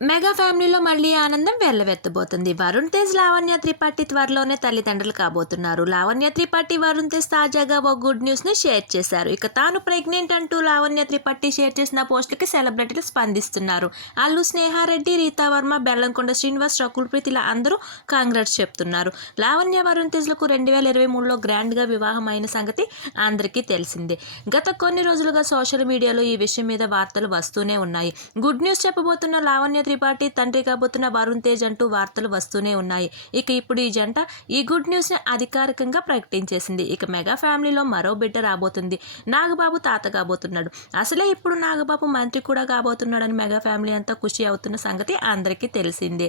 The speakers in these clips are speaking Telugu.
మెగా ఫ్యామిలీలో మళ్ళీ ఆనందం వెళ్ళవెత్తబోతుంది వరుణ్ తేజ్ లావణ్య త్రిపాఠి త్వరలోనే తల్లిదండ్రులు కాబోతున్నారు. లావణ్య త్రిపాఠి వరుణ్ తేజ్ తాజాగా ఓ గుడ్ న్యూస్ని షేర్ చేశారు. ఇక తాను ప్రెగ్నెంట్ అంటూ లావణ్య త్రిపాఠి షేర్ చేసిన పోస్టులకి సెలబ్రిటీలు స్పందిస్తున్నారు. అల్లు స్నేహారెడ్డి రీతా వర్మ బెల్లంకొండ శ్రీనివాస్ రకుల్ ప్రీతి ఇలా అందరూ కాంగ్రెట్స్ చెప్తున్నారు. లావణ్య వరుణ్ తేజ్లకు రెండు వేల ఇరవై మూడులో గ్రాండ్గా వివాహం అయిన సంగతి అందరికీ తెలిసిందే. గత కొన్ని రోజులుగా సోషల్ మీడియాలో ఈ విషయం మీద వార్తలు వస్తూనే ఉన్నాయి. గుడ్ న్యూస్ చెప్పబోతున్న లావణ్య త్రిపాఠి తండ్రి కాబోతున్న వరుణ్ తేజ్ అంటూ వార్తలు వస్తూనే ఉన్నాయి. ఇక ఇప్పుడు ఈ జంట ఈ గుడ్ న్యూస్ని అధికారికంగా ప్రకటించేసింది. ఇక మెగా ఫ్యామిలీలో మరో బిడ్డ రాబోతుంది. నాగబాబు తాత కాబోతున్నాడు. అసలే ఇప్పుడు నాగబాబు మంత్రి కూడా కాబోతున్నాడని మెగా ఫ్యామిలీ అంతా ఖుషి అవుతున్న సంగతి అందరికీ తెలిసిందే.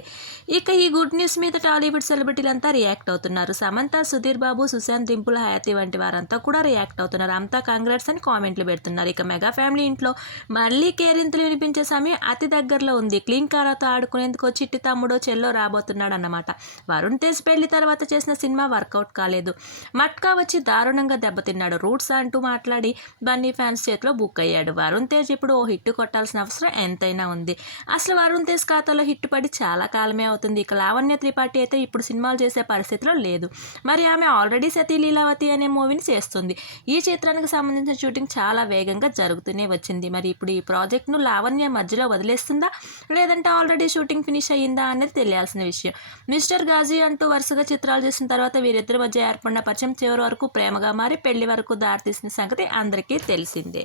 ఇక ఈ గుడ్ న్యూస్ మీద టాలీవుడ్ సెలబ్రిటీలంతా రియాక్ట్ అవుతున్నారు. సమంత సుధీర్ బాబు సుశాంత్ దింపుల హయాతి వంటి వారంతా కూడా రియాక్ట్ అవుతున్నారు. అంతా కాంగ్రెట్స్ అని కామెంట్లు పెడుతున్నారు. ఇక మెగా ఫ్యామిలీ ఇంట్లో మళ్ళీ కేరింతలు వినిపించే సమయం అతి దగ్గరలో ఉంది. క్లీన్ కారాతో ఆడుకునేందుకు చిట్టి తమ్ముడో చెల్లో రాబోతున్నాడు అన్నమాట వరుణ్ తేజ్ పెళ్ళి తర్వాత చేసిన సినిమా వర్కౌట్ కాలేదు. మట్కా వచ్చి దారుణంగా దెబ్బతిన్నాడు. రూట్స్ అంటూ మాట్లాడి బన్నీ ఫ్యాన్స్ చేతిలో బుక్ అయ్యాడు. వరుణ్ తేజ్ ఇప్పుడు ఓ హిట్ కొట్టాల్సిన అవసరం ఎంతైనా ఉంది. అసలు వరుణ్ తేజ్ ఖాతాలో హిట్ పడి చాలా కాలమే అవుతుంది. ఇక లావణ్య త్రిపాఠి అయితే ఇప్పుడు సినిమాలు చేసే పరిస్థితిలో లేదు. మరి ఆమె ఆల్రెడీ సతీ లీలావతి అనే మూవీని చేస్తుంది. ఈ చిత్రానికి సంబంధించిన షూటింగ్ చాలా వేగంగా జరుగుతూనే వచ్చింది. మరి ఇప్పుడు ఈ ప్రాజెక్ట్ను లావణ్య మధ్యలో వదిలేస్తుందా? లేదంటే ఆల్రెడీ షూటింగ్ ఫినిష్ అయ్యిందా అనేది తెలియాల్సిన విషయం. మిస్టర్ గాజీ అంటూ వరుసగా చిత్రాలు చేసిన తర్వాత వీరిద్దరి మధ్య ఏర్పడిన పరిచయం చివరి వరకు ప్రేమగా మారి పెళ్ళి వరకు దారితీసిన సంగతి అందరికీ తెలిసిందే.